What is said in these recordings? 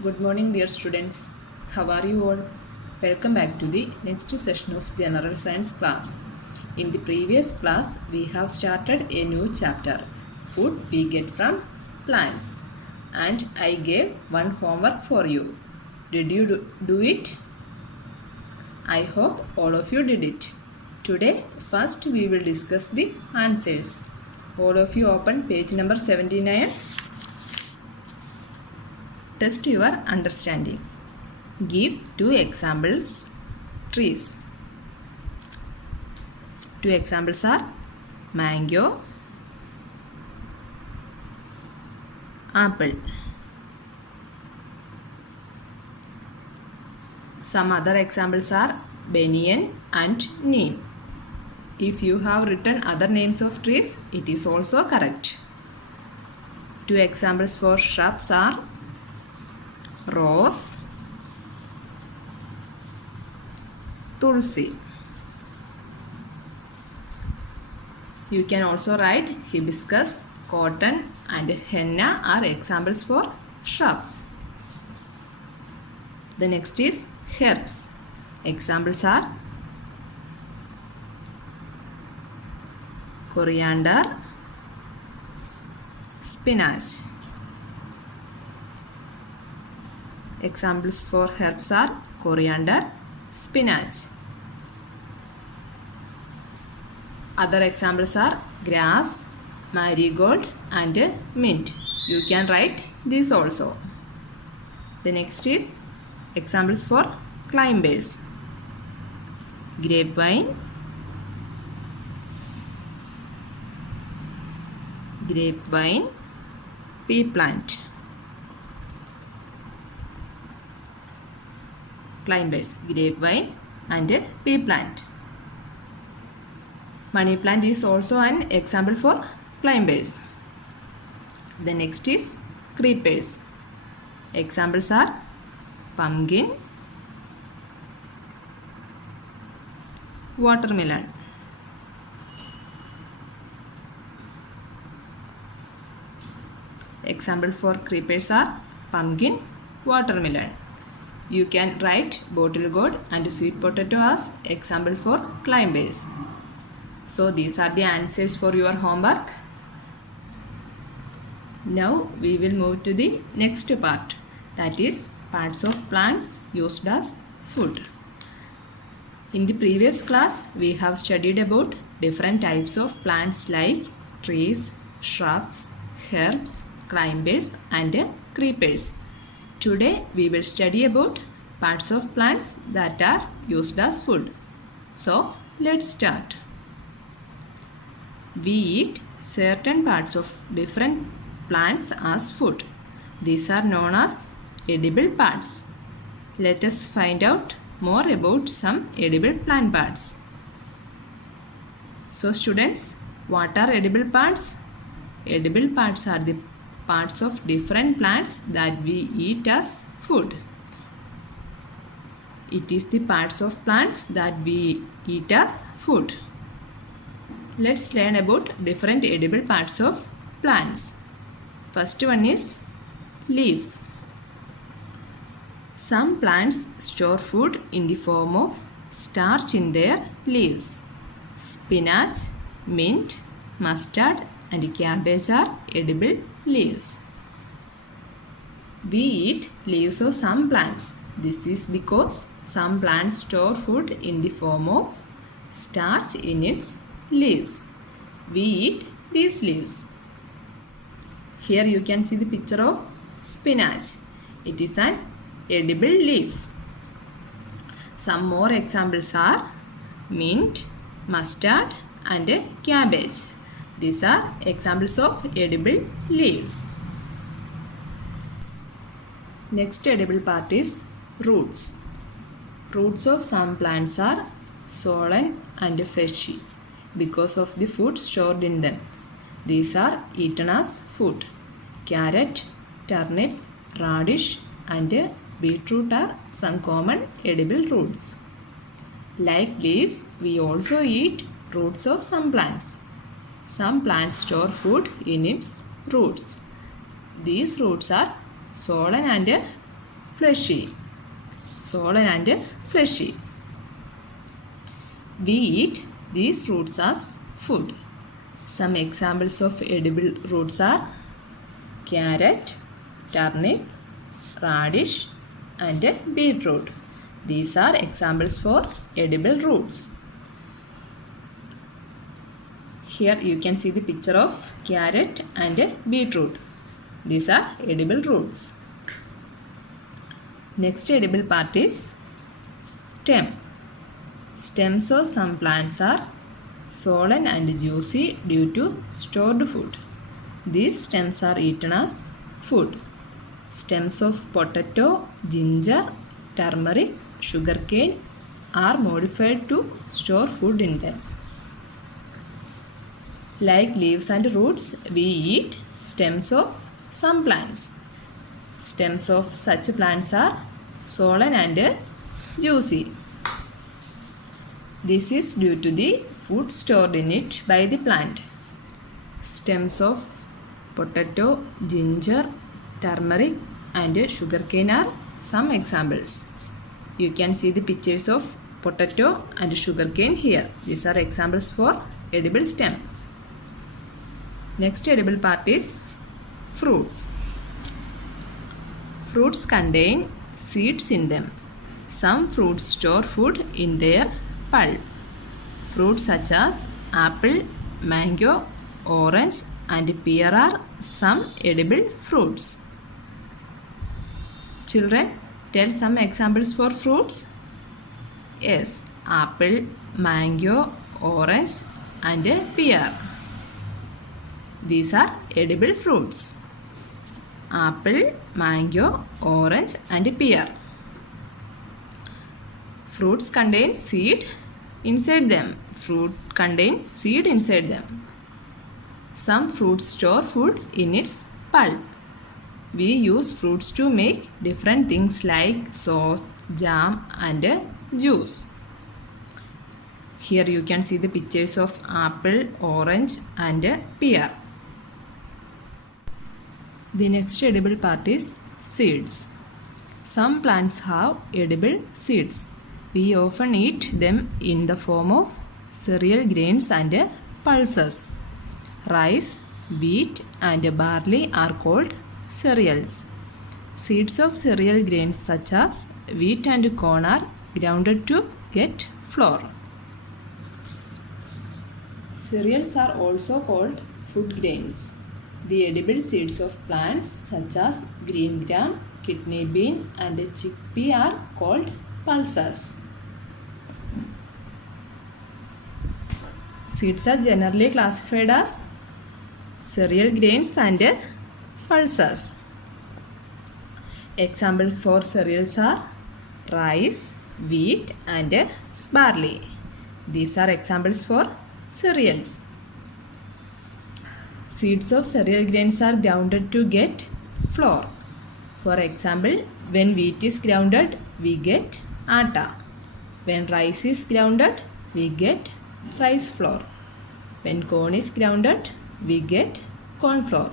Good morning, dear students. How are you all? Welcome back to the next session of General Science class. In the previous class, we have started a new chapter, Food we get from plants. And I gave one homework for you. Did you do it? I hope all of you did it. Today, first we will discuss the answers. All of you open page number 79. Test your understanding. Give two examples. Trees. Two examples are mango, apple. Some other examples are banyan and neem. If you have written other names of trees, it is also correct. Two examples for shrubs are rose, tulsi. You can also write hibiscus, cotton and henna are examples for shrubs. The next is herbs. Examples are coriander, spinach. Examples for herbs are coriander, spinach. Other examples are grass, marigold and mint. You can write these also. The next is examples for climbers. Grapevine, pea plant. Climbers, grapevine and pea plant. Money plant is also an example for climbers. The next is creepers. Examples are pumpkin, watermelon. Example for creepers are pumpkin, watermelon. You can write bottle gourd and sweet potato as example for climbers. So these are the answers for your homework. Now we will move to the next part, that is parts of plants used as food. In the previous class we have studied about different types of plants like trees, shrubs, herbs, climbers and creepers. Today we will study about parts of plants that are used as food. So let's start. We eat certain parts of different plants as food. These are known as edible parts. Let us find out more about some edible plant parts. So students, what are edible parts? Edible parts are the parts of different plants that we eat as food. It is the parts of plants that we eat as food. Let's learn about different edible parts of plants. First one is leaves. Some plants store food in the form of starch in their leaves. Spinach, mint, mustard and cabbage are edible leaves. We eat leaves of some plants. This is because some plants store food in the form of starch in its leaves. We eat these leaves. Here you can see the picture of spinach. It is an edible leaf. Some more examples are mint, mustard and cabbage. These are examples of edible leaves. Next edible part is roots. Roots of some plants are swollen and fleshy because of the food stored in them. These are eaten as food. Carrot, turnip, radish and beetroot are some common edible roots. Like leaves, we also eat roots of some plants. Some plants store food in its roots. These roots are swollen and fleshy. Swollen and fleshy. We eat these roots as food. Some examples of edible roots are carrot, turnip, radish and beetroot. These are examples for edible roots. Here you can see the picture of carrot and beetroot. These are edible roots. Next edible part is stem. Stems of some plants are swollen and juicy due to stored food. These stems are eaten as food. Stems of potato, ginger, turmeric, sugarcane are modified to store food in them. Like leaves and roots, we eat stems of some plants. Stems of such plants are swollen and juicy. This is due to the food stored in it by the plant. Stems of potato, ginger, turmeric and sugarcane are some examples. You can see the pictures of potato and sugarcane here. These are examples for edible stems. Next edible part is fruits. Fruits contain seeds in them. Some fruits store food in their pulp. Fruits such as apple, mango, orange and pear are some edible fruits. Children, tell some examples for fruits. Yes, apple, mango, orange and pear. These are edible fruits. Apple, mango, orange and pear. Fruits contain seed inside them. Fruit contain seed inside them. Some fruits store food in its pulp. We use fruits to make different things like sauce, jam and juice. Here you can see the pictures of apple, orange and pear. The next edible part is seeds. Some plants have edible seeds. We often eat them in the form of cereal grains and pulses. Rice, wheat and barley are called cereals. Seeds of cereal grains such as wheat and corn are grounded to get flour. Cereals are also called food grains. The edible seeds of plants such as green gram, kidney bean and chickpea are called pulses. Seeds are generally classified as cereal grains and pulses. Examples for cereals are rice, wheat and barley. These are examples for cereals. Seeds of cereal grains are grounded to get flour. For example, when wheat is grounded, we get atta. When rice is grounded, we get rice flour. When corn is grounded, we get corn flour.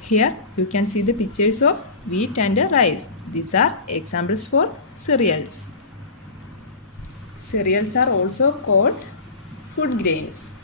Here you can see the pictures of wheat and rice. These are examples for cereals. Cereals are also called food grains.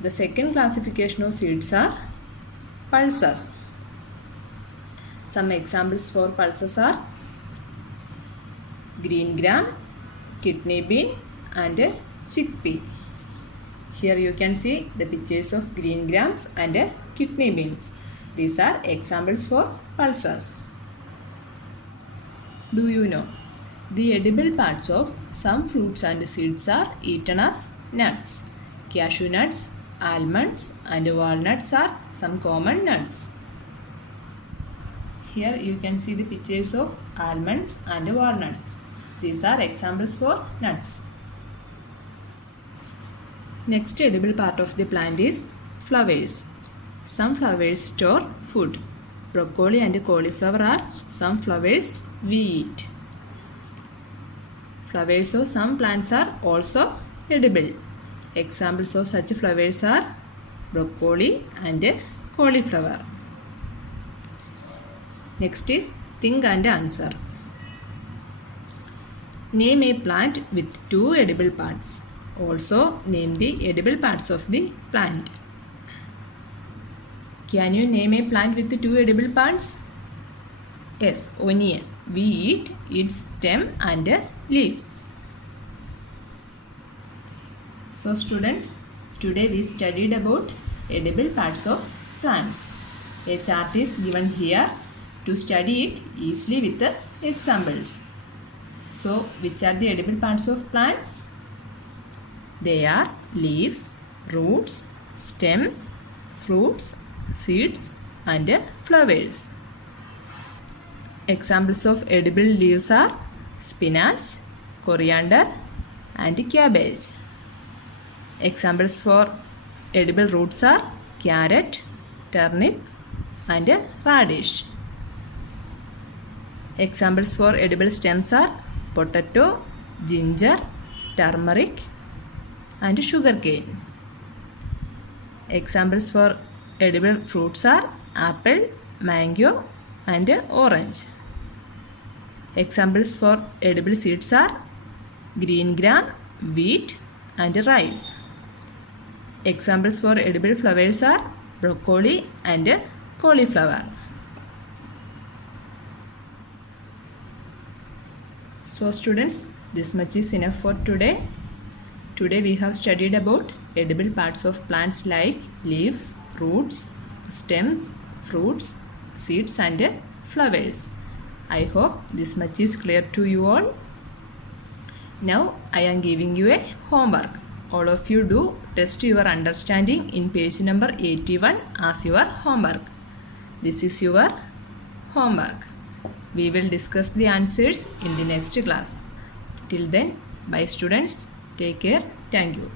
The second classification of seeds are pulses. Some examples for pulses are green gram, kidney bean and chickpea. Here you can see the pictures of green grams and kidney beans. These are examples for pulses. Do you know? The edible parts of some fruits and seeds are eaten as nuts. Cashew nuts, almonds and walnuts are some common nuts. Here you can see the pictures of almonds and walnuts. These are examples for nuts. Next edible part of the plant is flowers. Some flowers store food. Broccoli and cauliflower are some flowers we eat. Flowers of some plants are also edible. Examples of such flowers are broccoli and cauliflower. Next is Think and answer. Name a plant with 2 edible parts. Also, name the edible parts of the plant. Can you name a plant with 2 edible parts? Yes, onion. We eat its stem and leaves. So students, today we studied about edible parts of plants. A chart is given here to study it easily with the examples. So, which are the edible parts of plants? They are leaves, roots, stems, fruits, seeds and flowers. Examples of edible leaves are spinach, coriander and cabbage. Examples for edible roots are carrot, turnip and radish. Examples for edible stems are potato, ginger, turmeric and sugarcane. Examples for edible fruits are apple, mango and orange. Examples for edible seeds are green gram, wheat and rice. Examples for edible flowers are broccoli and cauliflower. So students, this much is enough for today. Today we have studied about edible parts of plants like leaves, roots, stems, fruits, seeds and flowers. I hope this much is clear to you all. Now I am giving you a homework. All of you do test your understanding in page number 81 as your homework. This is your homework. We will discuss the answers in the next class. Till then, bye students. Take care. Thank you.